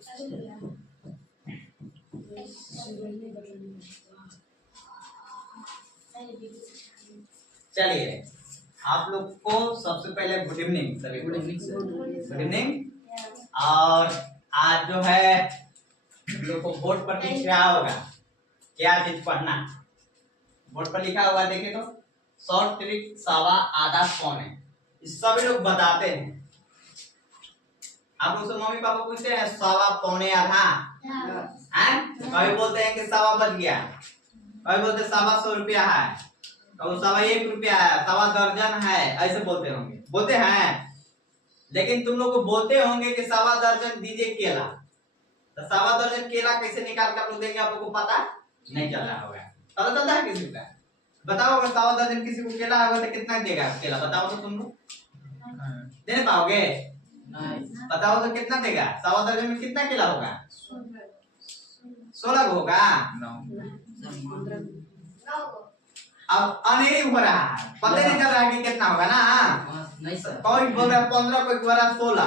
चलिए आप लोग को सबसे पहले गुड इवनिंग सभी। Good evening. और आज जो है हम लोग को बोर्ड पर लिख रहा होगा क्या चीज पढ़ना। बोर्ड पर लिखा हुआ देखे तो शॉर्ट ट्रिक सवा आधा पौने सभी लोग बताते हैं। आप लोग से मम्मी पापा पूछते हैं सवा पौने आधा हैं? कभी बोलते हैं कि सवा बज गया, कभी बोलते सवा 100 रुपया है, और सवा 1 रुपया है, सवा दर्जन है, ऐसे बोलते होंगे, बोलते हैं। लेकिन तुम लोग को बोलते होंगे कि सवा दर्जन दीजिए केला, तो सवा दर्जन केला कैसे निकाल कर लोग देंगे आप लोग को पता नहीं चल रहा होगा। पता चलता है किसी का? बताओ अगर सवा दर्जन किसी को केला होगा तो कितना देगा केला? बताओ तो तुम लोग दे नहीं पाओगे। बताओ तो कितना देगा? सवा दर्जन में कितना केला होगा? 16 होगा। अब अनेरी हो रहा है, पता नहीं चल रहा है कि कितना होगा ना। नहीं सर, कोई बोल रहा है 15, कोई बोल रहा है 16,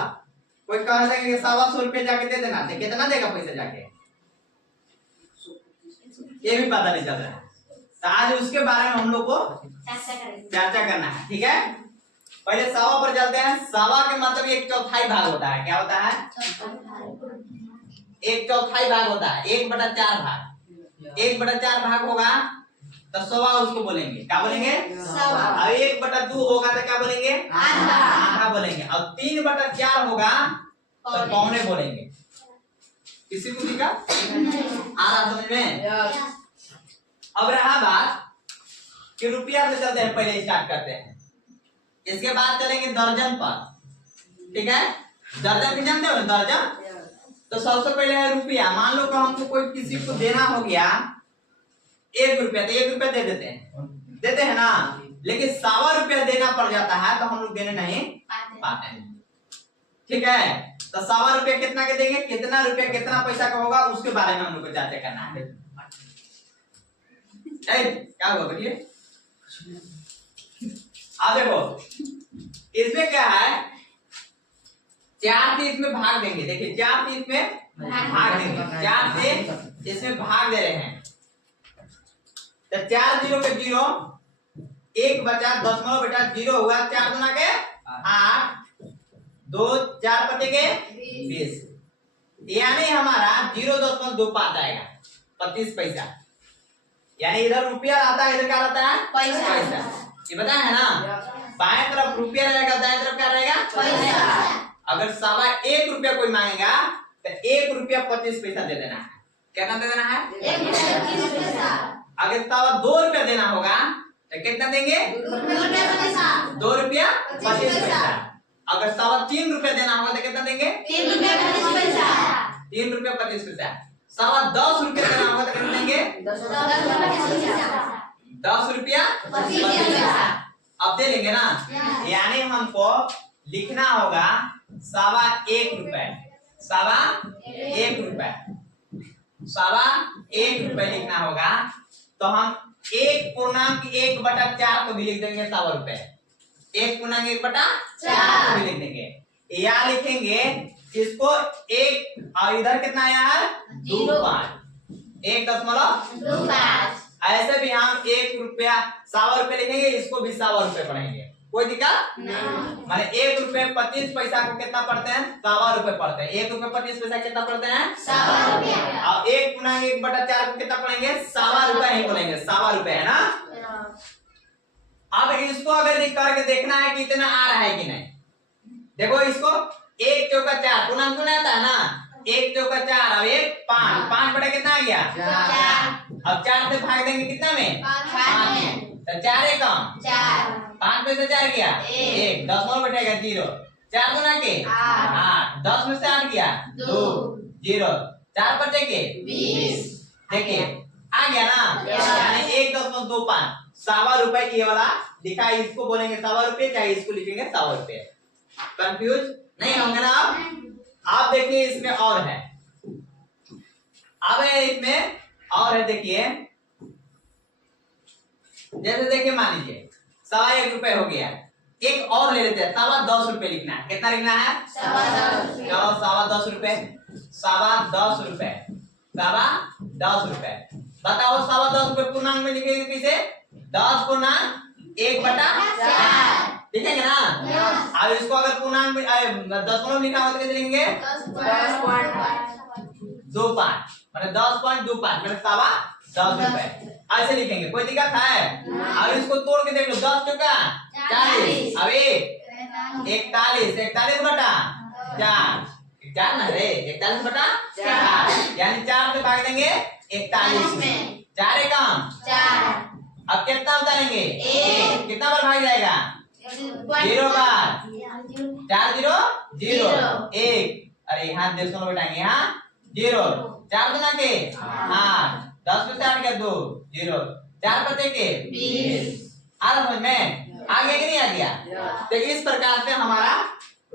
कोई कह रहा है कि 125 रुपए जाके दे देना। तो कितना देगा पैसा जाके ये भी पता नहीं चल रहा है। तो आज उसके बारे में हम लोग को चर्चा करना है, ठीक है। पहले सवा पर चलते हैं। सवा के मतलब 1/4 भाग होता है। क्या होता है? 1/4 भाग होता है। 1/4 भाग, 1/4 भाग होगा तो सवा उसको बोलेंगे। क्या बोलेंगे? सवा। और 1/2 होगा तो क्या बोलेंगे? आधा। आधा बोलेंगे। और 3/4 होगा तो पौने बोलेंगे। किसी को दिखा आ रहा समझ में? अब रहा बात कि रुपया से चलते हैं, पहले स्टार्ट करते हैं, इसके बाद चलेंगे दर्जन पर, ठीक है। दर्जन भी जानते हो दर्जन? तो सबसे पहले है रुपया। मान लो कि हमको कोई किसी को देना हो गया 1 रुपया, तो 1 रुपया दे देते हैं ना। लेकिन सवा रुपया देना पड़ जाता है तो हम लोग देने नहीं पाते हैं, ठीक है। तो सवा रुपया कितना के देंगे, कितना रुपया कितना पैसा का होगा, उसके बारे में हम लोग को चर्चा करना है। क्या हुआ बोलिए? अब देखो इसमें क्या है, 4 से इसमें भाग देंगे। देखिए 4 से इसमें भाग देंगे, 4 से इसमें भाग दे रहे हैं। तो 4 0 के 0, 1 बचा 0 हुआ। 4 गुना के 8, 2 4 पते के 20, यानी हमारा 0.25 आएगा 25 पैसा। यानी इधर रुपया आता है, इधर क्या आता है? पैसा। ये पता है ना, बाएं तरफ रुपया रहेगा, दाएं तरफ क्या रहेगा? पैसा। अगर सवा 1 रुपया कोई मांगेगा तो 1 रुपया 25 पैसा दे देना है। क्या दे देना है? 1 रुपया 25 पैसा। अगर सवा 2 रुपया देना होगा तो कितना देंगे? 2 रुपया 25 पैसा। अगर सवा 3 रुपया देना होगा तो कितना देंगे? 3 रुपया 25 पैसा। 3 रुपया 25 पैसा। सवा 10 रुपया देना होगा तो कितना देंगे? 10 रुपया 25 पैसा। अब दे लेंगे ना। यानी हमको लिखना होगा सवा 1 रुपए, सवा 1 रुपए, सवा 1 रुपए लिखना होगा। तो हम 1.1/4 को भी लिख देंगे सवा रुपए। 1.1/4 को भी लिख देंगे। या लिखेंगे इसको 1 और इधर कितना आया है? 2.5, 1.25। ऐसे भी हम 1 रुपया सवा रुपए लिखेंगे, इसको भी सवा रुपए पढ़ेंगे, कोई दिक्कत नहीं। माने 1 रुपये 25 पैसा को कितना पढ़ते हैं? सवा रुपए पढ़ते हैं। 1 रुपये 25 पैसा कितना पढ़ते हैं? सवा रुपया। और 1.1/4 को कितना पढ़ेंगे? सवा रुपया ही पढ़ेंगे, सवा रुपया है ना। अब इसको अगर करके देखना है कि इतना आ रहा है कि नहीं। देखो इसको 1 चौका 4 पूर्णांक क्यों आता है ना। 1 चौका 4 और 1 5, 5 बटा कितना आ गया? 4। अब 4 से भाग देंगे कितना में? 5 में। तो 4 एकम 4, 5 में से 4 गया 1, 10 बटेगा 0, 4 गुना के 8, 10 में से 8 गया 2, 0, 4 बचे के 20। देखिए आ गया ना। यानी 1.25 सवा रुपए ये वाला लिखा है, इसको बोलेंगे सवा रुपए, चाहे इसको लिखेंगे सवा रुपए। कंफ्यूज नहीं होंगे ना आप देखिए इसमें और है। अब इसमें और है, देखिए जैसे देखिए मान लीजिए सवा 1 रुपए हो गया। एक और ले लेते हैं, सवा 10 रुपए लिखना है। कितना लिखना है? सवा 10 रुपए। ₹10.5 ₹10.5 बताओ 10.5 पूर्णांक में लिखेंगे किसे 10 पूर्णांक 1/4 लिखेंगे ना अब इसको अगर पूर्णांक में दशमलव लिखा हो तो कैसे लिखेंगे 10.25 मतलब 10.25 मतलब ₹10.5 ऐसे लिखेंगे कोई दिक्कत है अब इसको तोड़ के देख लो 10 चौका 40 अब 41 ना रे 41/4 यानी 4 से भाग देंगे 41 में 4 एकम 4 अब कितना उतारेंगे 1 कितना बार भाग जाएगा 0 बार 4 0 0 1 अरे यहाँ दशमलव बैठाएंगे यहाँ 0 4 गुना के 8 10 में से 8 के 2 0 4 पते के 20 आ रहा समझ में आ गया कि नहीं आ गया तो इस प्रकार से हमारा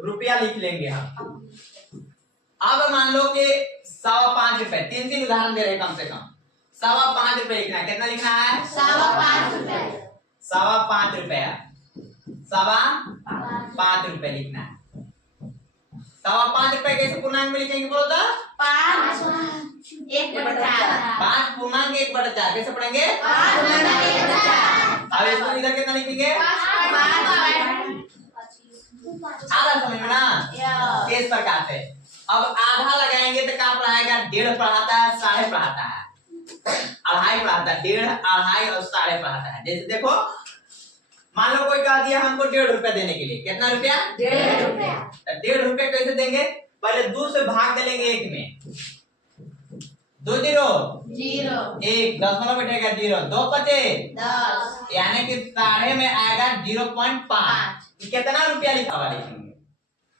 रुपया लिख लेंगे हम अब मान लो कि ₹5.25 तीन उदाहरण दे रहे हैं कम से कम ₹5.25 लिखना है कितना लिखना है ₹5.25 ₹5.25 लिखना है ₹5.25 कैसे पूर्णांक में लिखेंगे बोलो तो 5 पूर्णांक 1/4 कैसे पढ़ेंगे 5 पूर्णांक 1/4 अब इसको इधर कितना लिखेंगे 5 आधा समझ में ना इस प्रकार से अब आधा लगाएंगे तो क्या पढ़ाएगा 1.5 पढ़ाता है 1.5 पढ़ाता है 2.5 पढ़ाता है 1.5 2.5 और 1.5 पढ़ाता है जैसे देखो मान लो कोई कह दिया हमको ₹1.5 देने के लिए कितना रुपया ₹1.5 कैसे देंगे पहले 2 से भाग देंगे 1 में 2 0 1 दशमलव बैठेगा 0 2 पचे 10 यानी कि 1.5 में आएगा 0.5 कितना रुपया लिखा हुआ लिखेंगे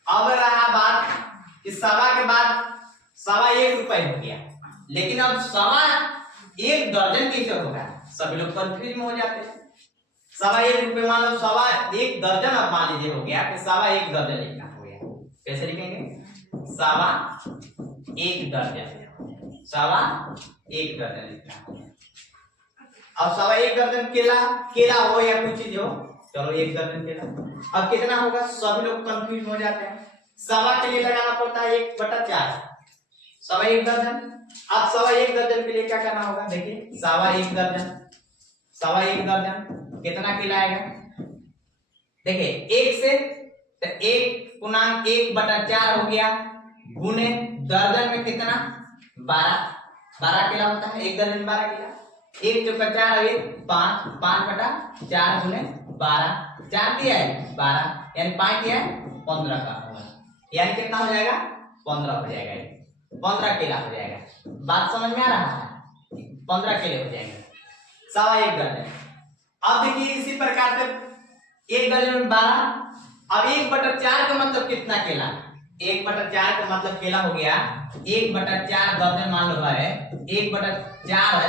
अब रहा बात कि सवा के बाद ₹1.25 हो गया लेकिन अब ₹1 दर्जन कैसे होगा सभी लोग कंफ्यूज में हो जाते हैं ₹1.25 मान लो ₹1 दर्जन अब मान लीजिए हो गया कि ₹1 दर्जन लिखना हो गया कैसे लिखेंगे ₹1 दर्जन लिखना अब ₹1 दर्जन केला हो या कुछ चीज हो चलो 1 दर्जन केला अब कितना होगा सभी लोग कंफ्यूज हो जाते हैं सवा के लिए लगाना पड़ता है 1/4 ₹1 दर्जन अब ₹1 दर्जन के लिए क्या करना होगा देखिए ₹1 दर्जन कितना केला आएगा देखिए 1 से तो 1 पूर्णांक 1/4 हो गया गुने दर्जन में कितना 12 केला होता है 1 दर्जन 12 केला 1 चौका 4 अभी 5/4 गुने 12 4 दिया है 12 यानी 5 दिया है 15 का होगा यानी कितना हो जाएगा 15 हो जाएगा 15 केला हो जाएगा बात समझ में आ रहा है 15 केले हो जाएंगे ₹1 दर्जन अब देखिए इसी प्रकार से 1 दर्जन में 12 अब 1/4 का मतलब कितना केला 1/4 का मतलब केला हो गया 1/4 दर्जन मान लो है 1/4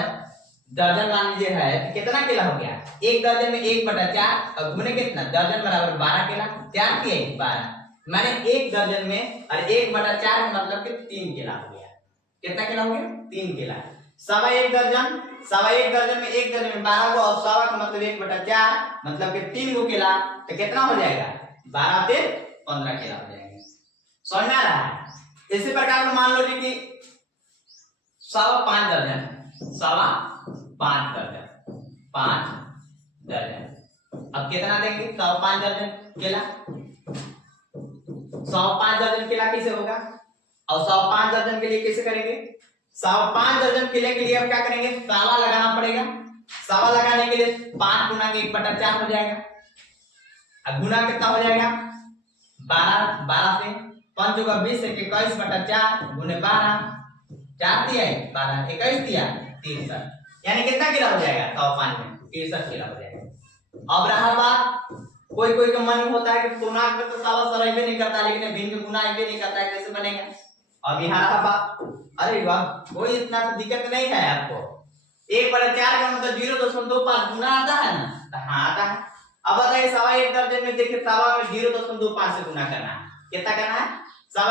दर्जन मान लीजिए है तो कितना केला हो गया 1 दर्जन में 1/4 और गुने कितना दर्जन बराबर 12 केला 4 के 12 माने 1 दर्जन में और 1/4 का मतलब कि 3 केला हो गया कितना केला हो गया 3 केला ₹1 दर्जन में 1 दर्जन में 12 को और सवा का मतलब 1/4 मतलब कि 3 गो केला तो कितना हो जाएगा 12 से 15 केला हो जाएगा समझ में आ रहा है इसी प्रकार से मान लो जी कि 5 दर्जन 5 दर्जन अब कितना देंगे 5 दर्जन केला 5 दर्जन केला कैसे होगा और 5 दर्जन के लिए कैसे करेंगे 5 दर्जन केले के लिए अब क्या करेंगे सावा लगाना पड़ेगा सावा लगाने के लिए 5 गुना 1/4 हो जाएगा अब गुना कितना हो जाएगा 12 से 5 × 20 है 21/4 गुने 12 4 दिया है 12 21 दिया 63 यानी कितना किलो हो जाएगा 5 में 63 किलो हो जाएगा अब रहा बात कोई का मन में होता है कि पूर्णांक में तो सावा सरइबे नहीं करता लेकिन भिन्न में गुना भी नहीं करता है कैसे बनेगा अब यहाँ रहा बात अरे वाह कोई इतना तो दिक्कत नहीं है आपको 1/4 का मतलब 0.25 गुना आता है ना तो हाँ आता है अब बताइए ₹1 दर्जन में देखिए सवा में 0.25 से गुना करना है कितना करना है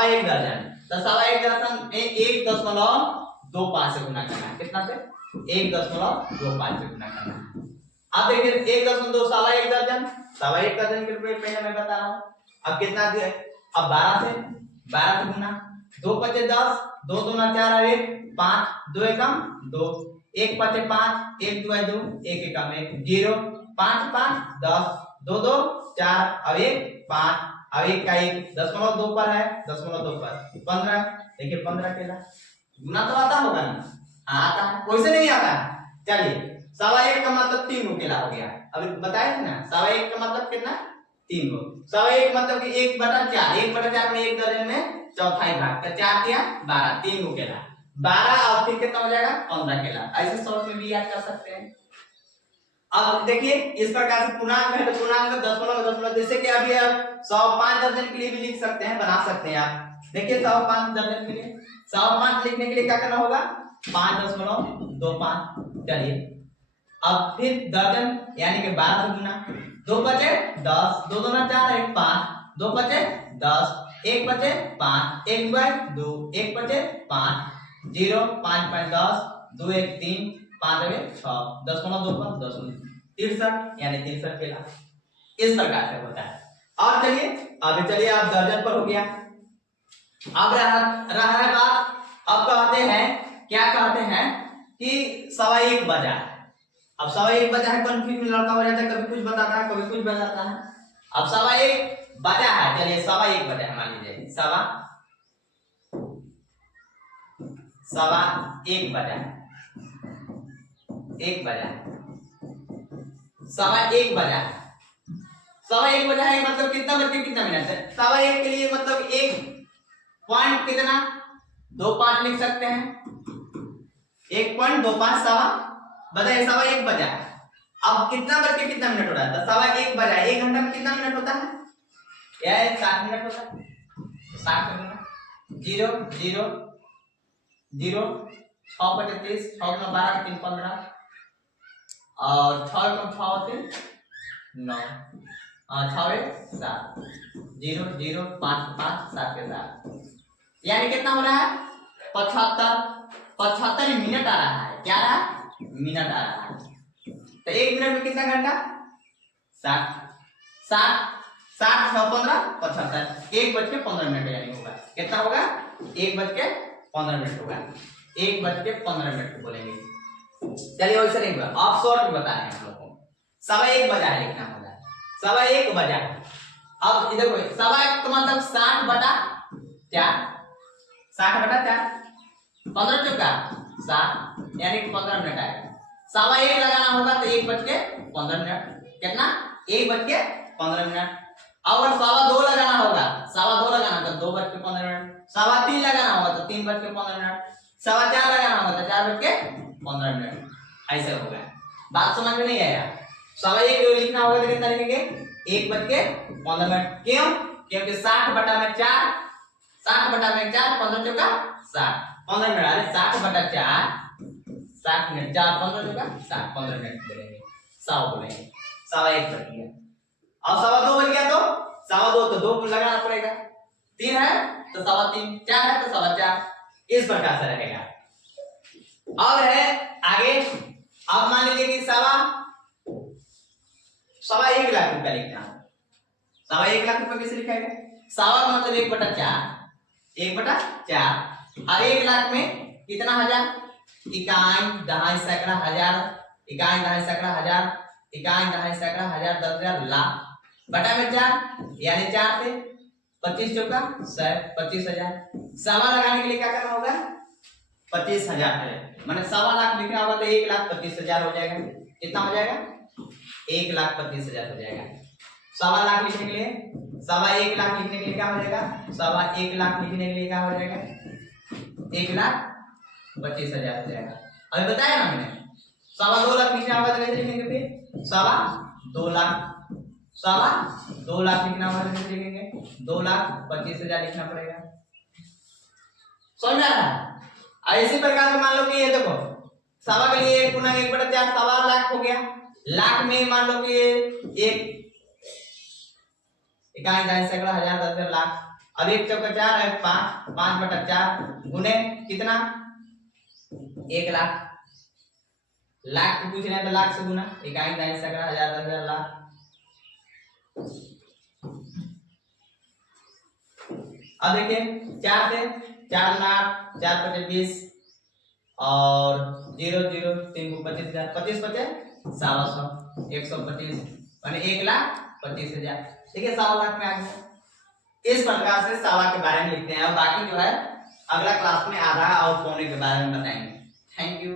₹1 दर्जन तो ₹1 दर्जन में 1.25 से गुना करना है कितना से 1.25 से गुना करना है अब देखिए 1.2 ₹1 दर्जन ₹1 दर्जन के रुपए पहले मैं बता रहा हूँ अब कितना दिया अब 12 से गुना दो पचे 10, दो दूना 4 और 1 5, 2 एकम 2, 1 पचे 5, 1 2 2, 1 एकम 1 0, 5 5 10, 2 2 4 और 1 5, अब 1 का 1 0.2 पर है, 0.2 पर 15, देखिए 15 केला गुना तो आता होगा ना, आता है, कोई से नहीं आता है। चलिए सवा एक का मतलब 3 केला हो गया, अभी बताए थे ना सवा एक का मतलब कितना 3 गो, सवा एक मतलब कि 1/4, 1/4 में 1 दर्जन में चौथाई भाग का 4 दिया 12, 3 गो केला 12 और फिर कितना हो जाएगा 15 केला, ऐसे शॉर्ट में भी याद कर सकते हैं। अब देखिए इस प्रकार से पूर्णांक है तो पूर्णांक में दशमलव दशमलव, जैसे कि अभी आप 105 दर्जन के लिए भी लिख सकते हैं, बना सकते हैं आप। देखिए 105 दर्जन के लिए 105 लिखने के लिए क्या करना होगा 5.25। चलिए अब फिर दर्जन यानी कि 12 से गुना, 2 बचे 10, 2 दूना 4 1 5, 2 बचे 10, 1 बचे 5, 1 2 1 बचे 5, 0 5 5 10, 2 1 3 5 6, 10.2 पर 10 63 यानी 63 केला, इस प्रकार से होता है। और चलिए अभी चलिए आप दर्जन पर हो गया, अब रहा है बात, अब कहते हैं क्या कहते हैं कि सवा एक बजा है। अब सवा एक बजा है, कंफ्यूज में लड़का हो जाता है, कभी कुछ बताता है कभी कुछ बताता है। अब सवा एक बजा है, चलिए सवा एक बजा है, मान लीजिए सवा एक बजा है, एक बजा है, सवा एक बजा है, सवा एक बजा है मतलब कितना बज के कितना मिनट है, सवा एक के लिए मतलब एक पॉइंट कितना 25 लिख सकते हैं, 1.25 सवा बताइए सवा एक बजा है। अब कितना बज के कितना मिनट हो रहा है, सवा एक बजा है, 1 घंटा में कितना मिनट होता है, यह 60 मिनट होता है, 60 मिनट 0 0 0 6 बजे 30, 6 गुना 12 3 15 और 6 गुना 6 3 9 6 7 0 0 5 5 7 के 7, यानी कितना हो रहा है 75 मिनट आ रहा है, क्या रहा मिनट आ रहा है। तो 1 मिनट में कितना घंटा 60 60 60 6 15 75, 1:15 यानी होगा कितना होगा 1:15 होगा, 1:15 बोलेंगे। चलिए वैसे नहीं होगा, आप शॉर्ट में बता रहे हैं हम लोग को, सवा एक बजा है लिखना होगा, सवा एक बजा है। अब इधर कोई सवा एक का मतलब 60/4, 60/4 15 चौका 60 यानी 15 मिनट आएगा। सवा एक लगाना होगा तो 1:15 कितना 1:15। अगर सवा दो लगाना होगा, सवा दो लगाना तो 2:15, सवा तीन लगाना होगा तो 3:15, सवा चार लगाना होगा तो 4:15, ऐसे होगा। बात समझ में नहीं आया, सवा एक लिखना होगा तो कितना लिखेंगे 1:15। क्यों, क्योंकि 60/4 60/4 15 चौका 60 15 मिनट, अरे 60/4 60 मिनट 4 15 चौका 60 15 मिनट बोलेंगे, 100 बोलेंगे, सवा एक बन गया। अब सवा दो बन गया तो सवा दो तो 2 लगाना पड़ेगा, 3 है तो सवा 3, 4 है तो सवा 4, इस प्रकार से रहेगा। अब है आगे, अब मान लीजिए कि सवा 1 लाख रुपया लिखना है, सवा 1 लाख रुपया कैसे लिखा है, सवा का मतलब 1/4, 1/4 और 1 लाख में कितना हजार, इकाई दहाई सैकड़ा हजार, इकाई दहाई सैकड़ा हजार, इकाई दहाई सैकड़ा हजार 10,000 लाख बटा में 4 यानी 4 से 25 चौका 100 25,000। सवा लगाने के लिए क्या करना होगा 25,000 है, माने सवा लाख लिखना होगा तो 1,25,000 हो जाएगा, कितना हो जाएगा 1,25,000 हो जाएगा। सवा लाख लिखने के लिए, सवा 1 लाख लिखने के लिए क्या हो जाएगा, सवा 1 लाख लिखने के लिए क्या हो जाएगा 1,25,000 हो जाएगा। अभी बताया ना मैंने, सवा 2 लाख लिखना होगा तो कैसे लिखेंगे, फिर सवा 2 लाख, सवा 2 लाख लिखना होगा तो कैसे लिखेंगे 2,25,000 लिखना पड़ेगा। समझ में आ रहा है। इसी प्रकार से मान लो कि ये देखो सवा के लिए 1 गुना 1/4 सवा लाख हो गया, लाख में मान लो कि एक इकाई दहाई सैकड़ा हजार 10,000 लाख, अब 1 चौका 4 है 5, 5/4 गुने कितना 1 लाख, लाख को पूछ रहे हैं तो लाख से गुना, इकाई दहाई सैकड़ा हजार 10,000 लाख। अब देखिए 4 से 4 8 4 5 20 और 0 0 3 को 25,000 25 25 125 यानी 1,25,000। ठीक है, 1.25 लाख में आ गया। इस प्रकार से 1.25 लाख के बारे में लिखते हैं और बाकी जो है अगला क्लास में आधा और पौने के बारे में बताएंगे। Thank you.